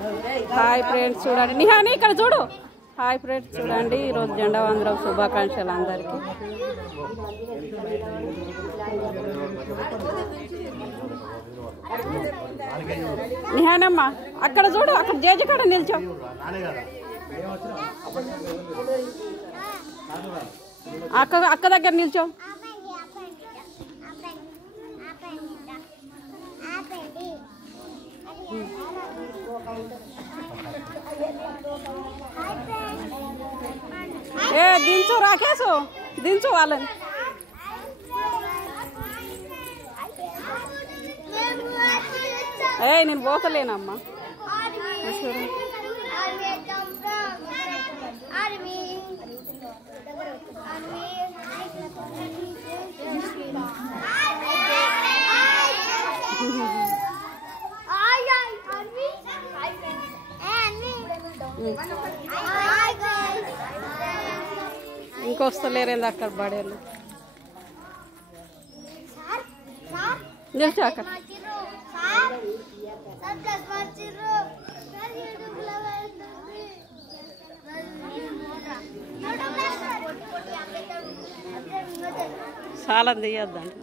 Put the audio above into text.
Hi friends చూడండి నిహాని ఇక్కడ చూడు. హాయ్ ఫ్రెండ్స్ చూడండి ఈరోజు జెండా వందనం శుభాకాంక్షలు అందరికీ. నిహానమ్మ అక్కడ చూడు, అక్కడ జేజి కాడ నిల్చో. అక్క దగ్గర నిల్చో. ఏ దించు రాకేశు, దించు వాళ్ళని. ఏ నేను పోతలేనమ్మా. ఇంకొస్తలేరేంది అక్కడ బడేళ్ళు. నిల్చో అక్కడ. చాలా తీయద్దండి.